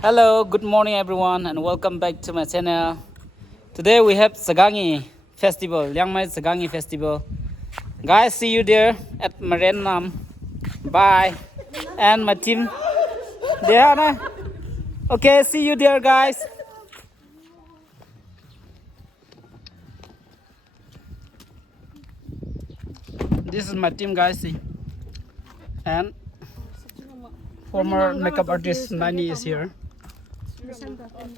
Hello, good morning everyone and welcome back to my channel. Today we have Sagangi Festival, LIANGMAI Sagangi Festival. Guys, see you there at MARENMAI. Bye. And my team there. Okay, see you there guys. This is my team guys, see. And former makeup artist Nani is here.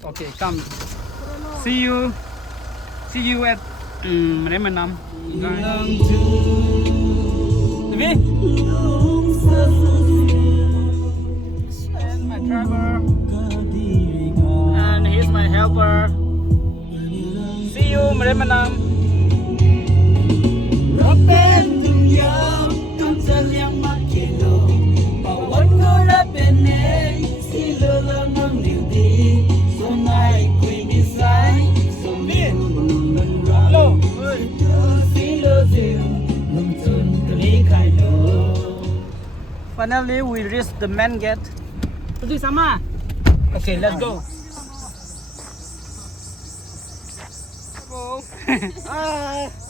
Okay, come. See you at MARENMAI. And my driver, and he's my helper. See you, MARENMAI. Finally, we reached the main gate. Okay, let's go.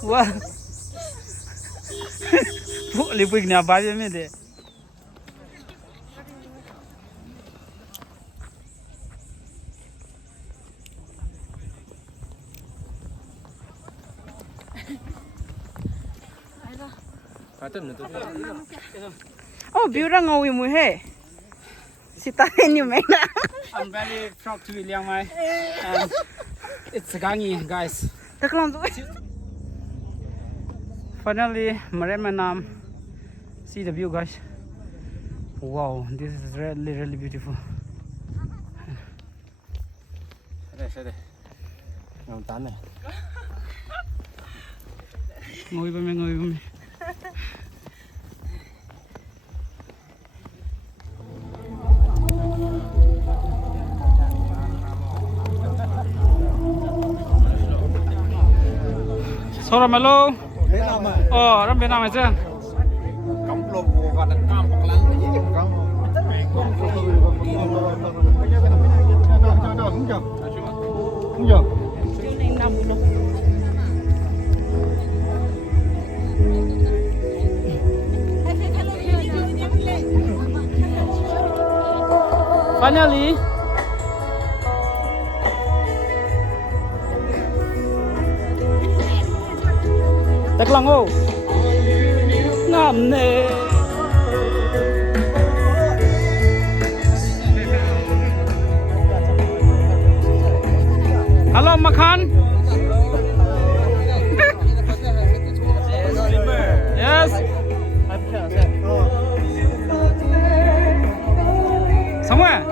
Wow. Lipig na ba yun de? Oh, beautiful ngawi mo he. Si tayo niyo may na. I'm very proud to be LIANGMAI, and it's Sagangi, guys. Taklang to. Finally, MARENMAI. See the view, guys. Wow, this is really beautiful. Ngồi bên mình. Sora malo. Oh, ram Việt Nam này chứ? Finally, Tắc Long ô ngắm nè. Hello Makan. Yes. Somewhere.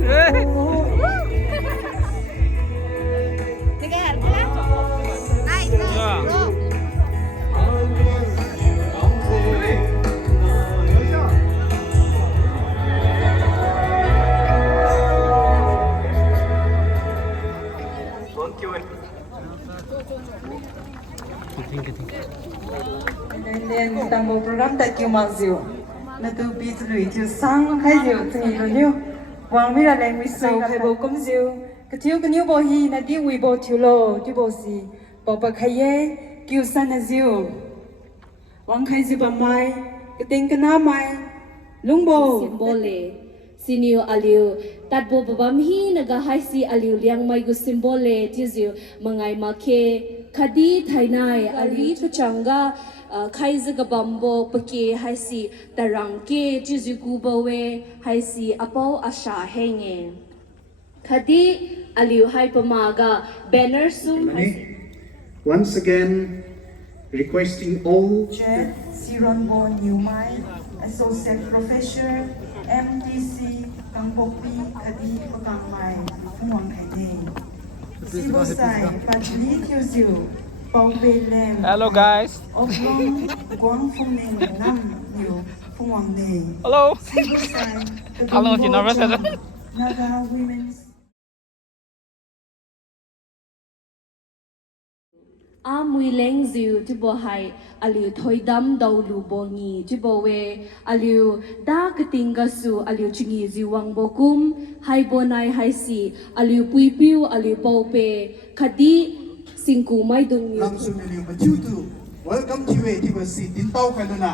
Thank you. Nên đang một program tại Kiều Mạc Diệu. Là từ bị lụy thiếu sang hay diệu từ nghỉ luôn nhiêu. Hoàng mỹ là lệnh mỹ sầu hay bộ công diệu. Cái thiếu cái nhiêu bộ hi là đi uy bộ thiếu lô đi bộ gì. Bộ bạc hay ye kiều san là diệu. Hoàng hay diệu bà mai cái tên cái nam mai lung bộ. Simbole sinio aliu tatbo babam hi naga hai si aliu LIANGMAI gu simbole tizu mangai makhe khadi thainai ali tu changa khaizaga bambo pake hai si tarangke tizu gu bawe hai si apau asha henge khadi aliu hai pamaga banner sum once again requesting all Jeff Sironbo Niumai Associate Professor MDC Kangpopi Kadi Pakangmai Phung Khánh Sibosai Patli Thiêu Diệu Pau Bê Lem Hello guys. Oblong Quang Phung Ning Nam Diệu Phung Hoàng Nề Hello. Sibosai Hello, chị nói với Naga Women's mui leng ziu tu bo hai aliu thoi dam dau lu bo ngi tu bo we aliu da katinga su aliu chingi ziwang bo kum hai bo nai hai si aliu pui piu aliu pau pe khadi singku mai dung Lam sun liu ma chu tu. Welcome to you to see tin pau kai na.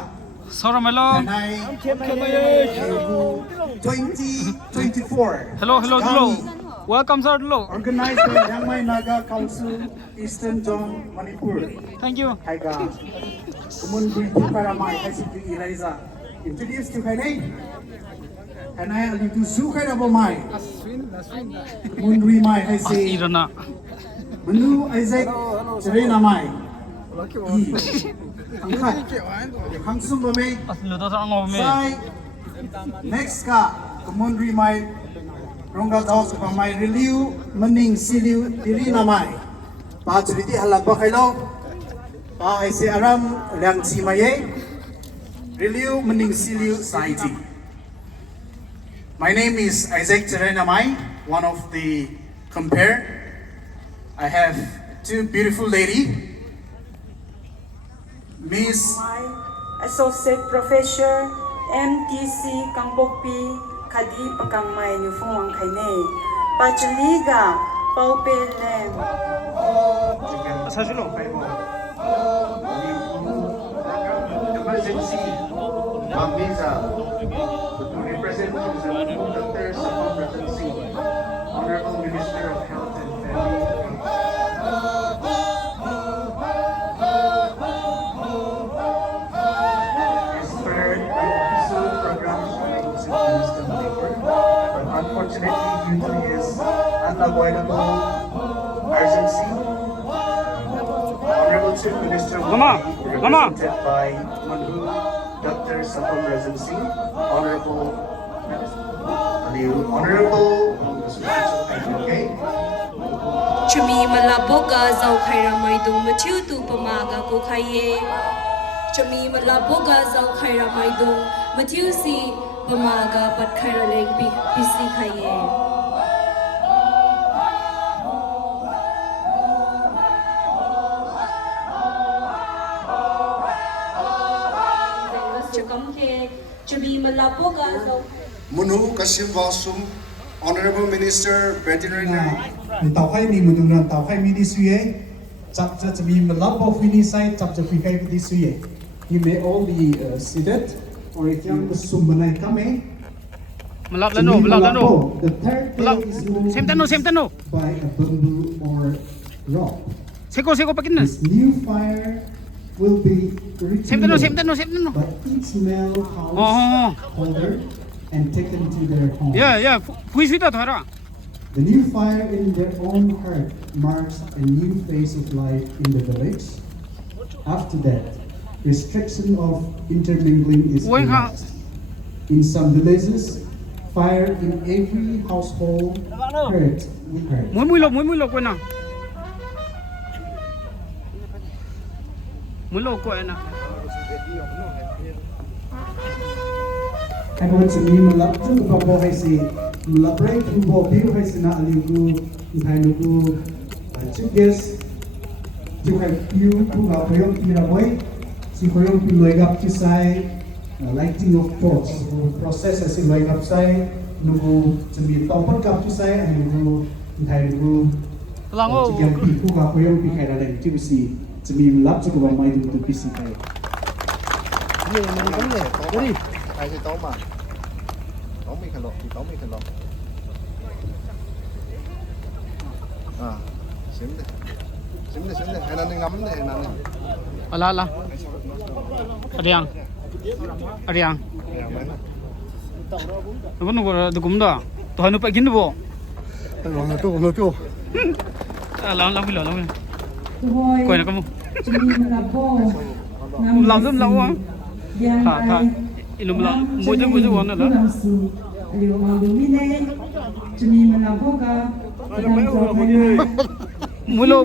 Sorry, my love. And I 2024. Hello, hello, hello. Welcome, sir. Hello. Organized by Liangmai Naga Council, Eastern Zone, Manipur. Thank you. CHAGA. Kumun Britu Paramai, Hasitu Eliza. Introduce to Kainai. And I will do Sukai Abomai. Mundri Mai, Hasi. Irana. Manu Isaac, Serena Mai. Hangsum Bame. Luto sa ngom me. Sai. Next ka, Kumundri Mai. Rongga Daos Bamai Reliu, Mening Siliu, Irina Mai. Pa Churiti Halak Bakailo. Pa Aise Aram, Liang Simaye. Reliu, Mening Siliu, Saiji. My name is Isaac Mai, one of the compare. I have two beautiful ladies. Miss Associate Professor MTC Kangbokpi Khadi Pakangmai Nufung Khaine Pachaliga Paupe Lem emergency visa to represent Dr. Sapam Ratansi, Honorable Minister of Health and Family. Inspired by episode programs related to Minister labor, but unfortunately due to his unavoidable urgency, Honorable Chief Minister will Mama, be Mama. represented by Manhu Dr. Sapam Ratansi, Honorable okay? Chumi malaboga zau khaira mai dung machiu tu pamaga ko khaiye Chumi malaboga zau khaira mai dung machiu si pamaga pat khaira leng pi pisi khaiye Chakam ke chumi malaboga zau Munu Kasim Walsum, Honorable Minister, Veterinary. Tao khai mi mudung ran tao khai mi di suye, chap cha mi malap of ini side chap cha fi khai di suye. You may all be seated, or if you kusum banai kame. Malap lano, malap lano. The third Malap. day is moved Same tano. by a bamboo or rock. Seko pakin na. This new fire will be Same tano. by each male house Oh. holder and taken to their home. Yeah. Puisita thara. The new fire in their own heart marks a new phase of life in the village. After that, restriction of intermingling is Why ha- relaxed. In some villages, fire in every household heard with heard. Muy lo ko na. Muy lo ko na. I want to mean malap tu babo hai si malap rai tu bo biu hai si na aliu ku hai nu ku chief guest tu hai piu ku ga koyong pi na boy si koyong pi loi gap ti sai lighting of torch process as in loi gap sai nu ku chmi topot gap ti sai ai nu ku hai nu ku Lango. yang pi ku ga koyong pi kai da len ti si chmi malap chu ku ba mai du tu pi si kai Ai thì tóm mà. Tóm mi khẩn lọ, thì tóm mi khẩn lọ. À, xíu đi. Hay là đi ngắm này, hay là đi. Ala. Ariang. Dạ, mấy nè. Nó có đúng đó. Tôi nó phải kín bộ. Nó chua. Làm lo. Thôi Quay nó có một. Chumi Malapo Làm rất lâu á. Thả. Ilum la. Mỗi thứ ngon nữa đó. Aliu Malumine Chumi Malapoga Muy lo.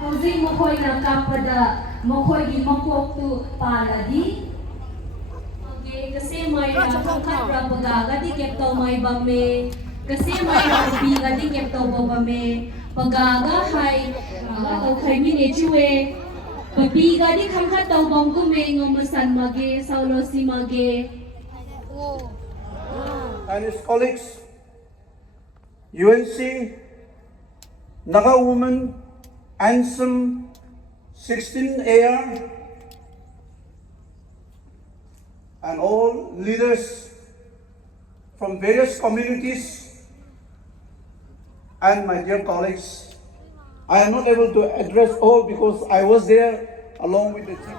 Houseing makoy na kapada makoy di makok tu paladi. Okay, kasi may pangkat rabaga di kepto may bame. Kasi may rabi di kepto bame. pagaga hai tau khai mi ne chuwe papi ga di khang kha tau bong ku me ngom san mage saulo si mage and his colleagues, UNC, Naga Women, Ansem, 16 AR, and all leaders from various communities, and my dear colleagues. I am not able to address all because I was there along with the team.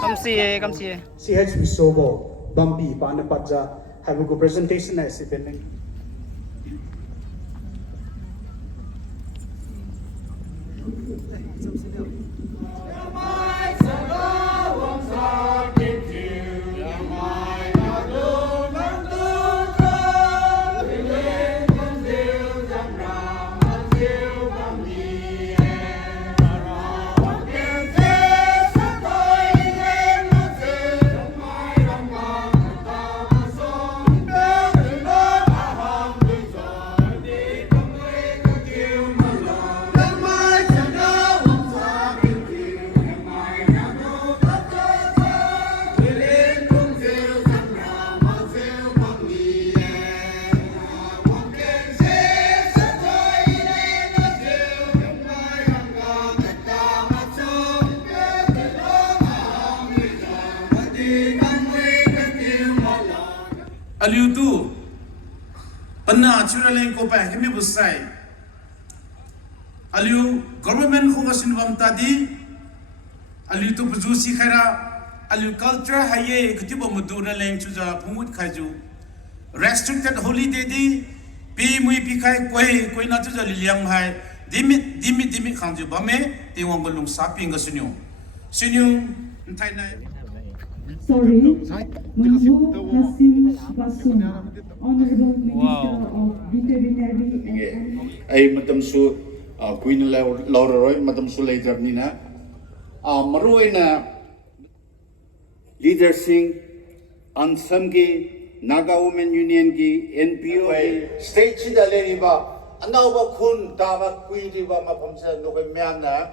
Come see, come see. CH Bisobo, Bambi, Panapaja, have a good presentation as if any. Aliu tu panna churaleng ko pa kemi busai aliu government ko kasin bam tadi aliu tu bujusi khara aliu culture haye kutibo mudura leng chuja phumut khaju restricted holiday di pi mui pi khai koi na chuja liang hai dimi khangju bame te wang lung saping ga sunyu thai nai. Sorry, Manju Hasim Basum, Honorable Minister of Veterinary and ay matam su Queen Laura Roy matam su later nina maruay na leader sing ansam ki Naga Women Union ki NPO state sida le ba anaw ba khun ta ba Queen di ba mapam sa no kay myam na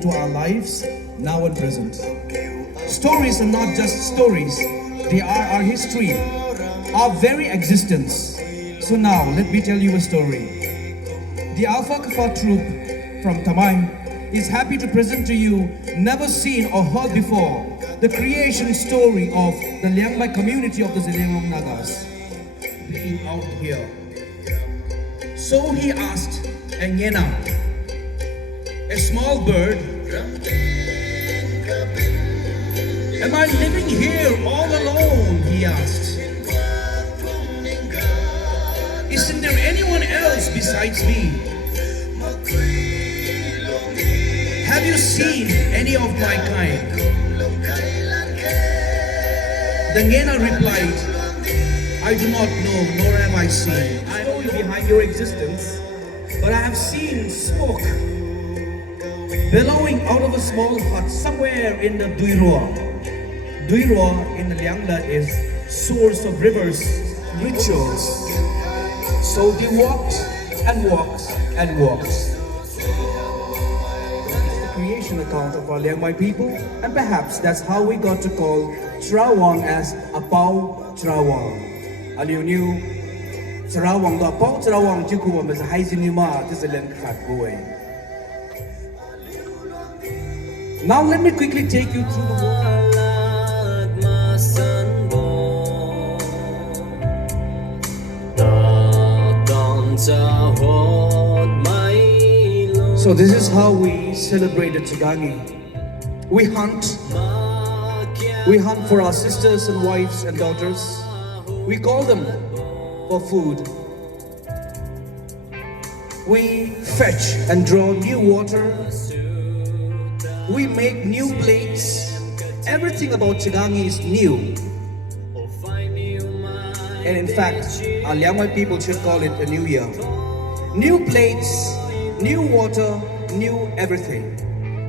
To our lives, now and present. Stories are not just stories, they are our history, our very existence. So now, let me tell you a story. The Alpha Kappa Troop from Tamang is happy to present to you, never seen or heard before, the creation story of the LIANGMAI community of the Zilangam Nagas being out here. So he asked Engena, a small bird. Am I living here all alone? He asked. Isn't there anyone else besides me? Have you seen any of my kind? The Ngena replied, I do not know, nor have I seen. I know you behind your existence, but I have seen smoke billowing out of a small hut somewhere in the Duirua. Duirua in the Liangla is source of rivers, rituals. So they walked and walked and walked. It's the creation account of our LIANGMAI people, and perhaps that's how we got to call Trawang as Apau Trawang. Aliu new Trawang do Apau Trawang Jukuwa as a Haizinuma, this is a Lenkat boy. Now let me quickly take you through the world. So this is how we celebrate the Chagangi. We hunt for our sisters and wives and daughters. We call them for food. We fetch and draw new water. We make new plates. Everything about Chagangi is new. And in fact, our LIANGMAI people should call it a new year. New plates, new water, new everything.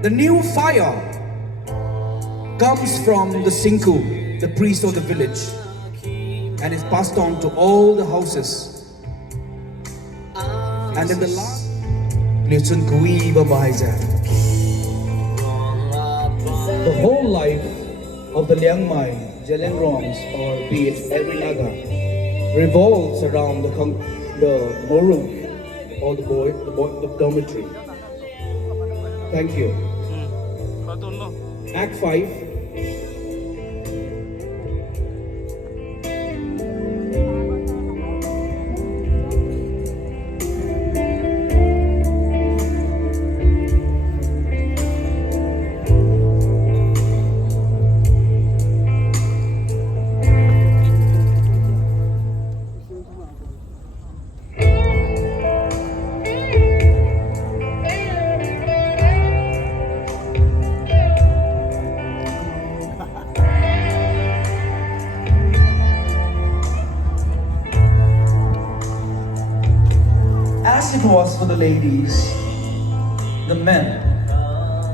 The new fire comes from the Sinku, the priest of the village, and is passed on to all the houses. And in the last, the whole life of the LIANGMAI, Jelenrongs, or be it every Naga, revolves around the Morum or the dormitory. Thank you. Act 5. As it was for the ladies, the men,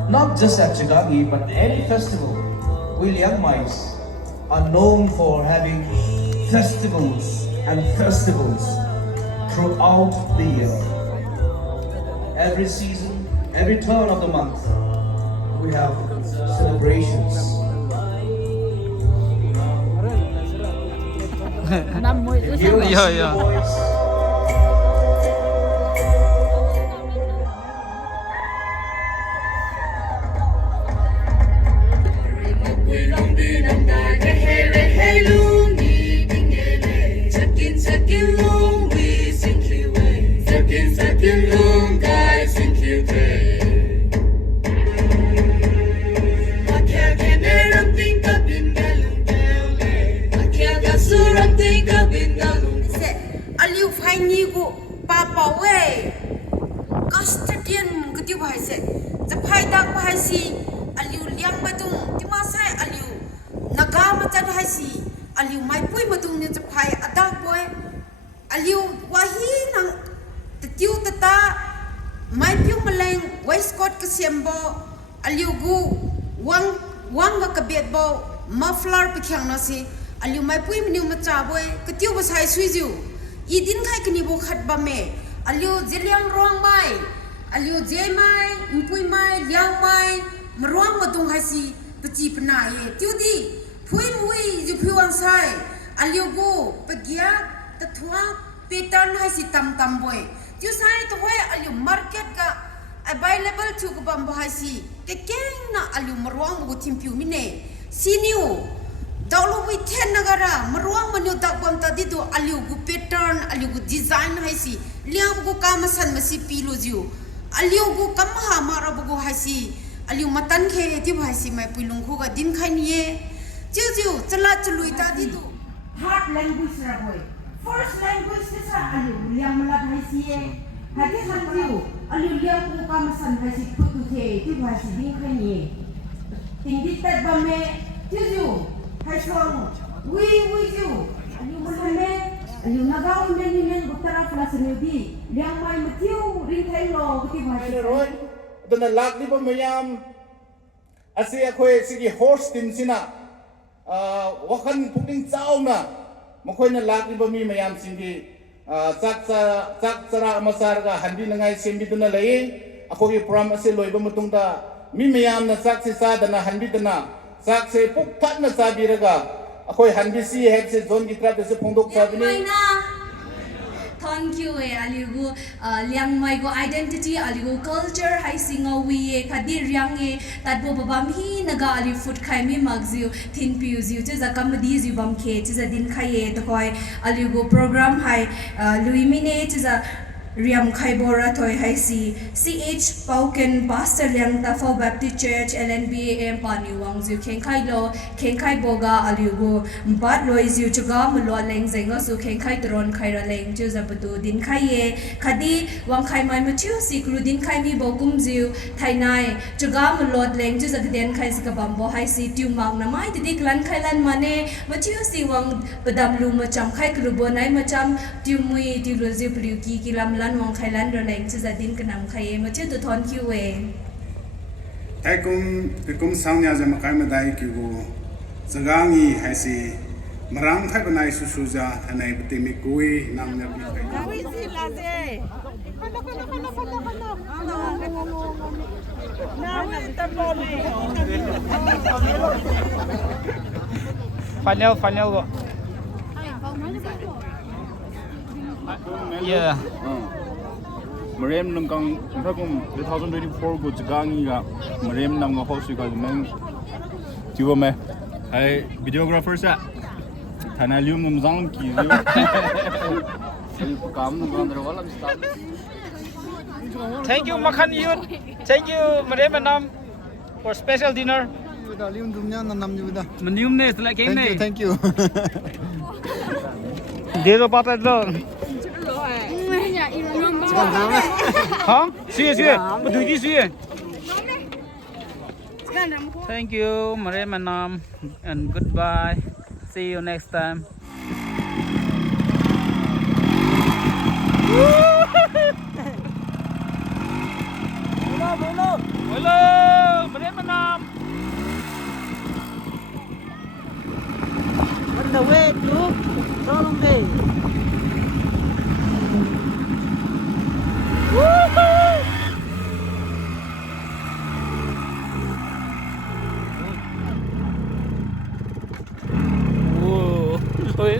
not just at Chagangi but any festival, we LIANGMAIs are known for having festivals and festivals throughout the year. Every season, every turn of the month, we have celebrations. If you see the boys, Aliu phai ni gu papa we custodian gutiu bhai se japhai dak bhai si aliu liang badung tima sai aliu naga machan hai si aliu mai pui badung ni japhai adak boy aliu wahi nang tiu tata mai piu maleng waistcoat ka siambo aliu gu wang ga kabet bo muffler pikhyang na si aliu mai pui mniu macha boy katiu basai suiju idin khai kini bo khat ba me aliu jeliang rong mai aliu je mai mpui mai liang mai mruang madung hai si pachi pna ye tiu di phui mui ju phuan sai aliu go pagya tathwa pattern hai si tam boy tiu sai to hoy aliu market ka available chu ko bam hai si te keng na aliu mruang go timpiu mi ne siniu Dawlo we ten nagara maruang manu dak bam tadi tu aliu gu pattern aliu gu design hai si liang gu kamasan masi pilu jiu aliu gu kam ha mara bu gu haisi aliu matan khe ti haisi mai puilung khu ga din khai nie chiu chala chlui ta di du third language ra boy first language ti sa aliu liang mala haisi e hadi san chiu aliu liang gu kam san haisi tu tu the ti haisi din khai nie ting di tat ba me chiu hai song wi chiu aliu mala me aliu nagaw men ni men butara class ni di liang mai matiu ring thai lo ti haisi roi dona lak ni ba mayam ase akhoi sigi host tin sina wakhan puting chauna makhoi na lak ni ba mi mayam singi chak chara amasar ga handi nangai sembi duna lai akhoi program ase loiba mutung da mi mayam na chak se sa dana handi dana chak se puk phat na cha biraga akhoi handi si heb se zone gi trap se phongdok cha bini Thank you aligu liangmai go identity aligu culture hai singo wi khadi riang tatbo babam hi naga ali food khai mi magziu thin piu ziu che zakam di ziu bam khe che za din khai to koi aligu program hai luimine che za Riam Khai Bora Toy Hai Si CH Pauken Pastor Liang Tafo Baptist Church LNBAM Pani Wang Ziu Keng Khai Lo Keng Khai Boga Aliugo Mpat Loi Ziu Chuga Mlo Leng Zenga Su Keng Khai Tron Khai Ra Leng Chu Zabatu Din Khai Ye Khadi Wang Khai Mai Machu Siklu Din Khai Mi Bokum Ziu Thai Nai Chuga Mlo Leng Chu Zakden Khai Sikabambo Hai Si Tiu Mang Namai Tidik Lan Khai Lan Mane Machu Si Wang Badam Lu Macham Khai Krubo Nai Macham Tiu Mui Tiu Lu Ziu Priu Ki Kilam Wang khai lan ro leng chu za din kanam khai ma chu tu thon ki we thai kum sang nya jama kai ma dai ki go zagangi hai si marang thai banai su su ja thanai bte mi koi nam nya bi kai Kawi si la je. Nawi tabole. Final go. Yeah. Marem nangkang nangkang 2024 go jagangi ga marem nang ga host ga meng tiwa me ai videographer sa thanalium num jang ki kam nang ga wala start Thank you Makhan Youth. Thank you Marem Nam for special dinner. Lium dumnya nam ni da. Manium ne sela keng ne. Thank you. De do pata do. Hả? Suy. Một thứ gì suy. Thank you, Marem Nam, and goodbye. See you next time. Hello, Marem Nam. On the way to Solomon. Whoa,